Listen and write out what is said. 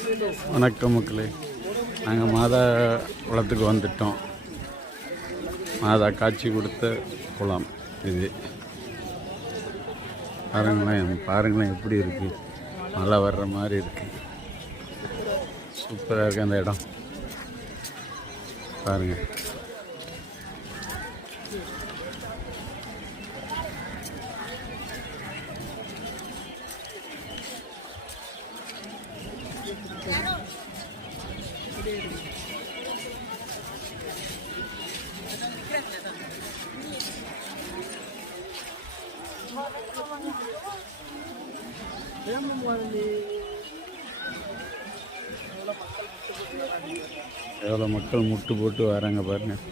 வணக்கம் மக்களே, நாங்கள் மாதா குளத்துக்கு வந்துட்டோம். மாதா காட்சி கொடுத்த குளம் இது. பாருங்களேன் எப்படி இருக்குது. மழை வர்ற மாதிரி இருக்குது. சூப்பராக இருக்குது அந்த இடம். பாருங்கள். எவ்வளோ மக்கள் முட்டு போட்டு வராங்க பாருங்கள்.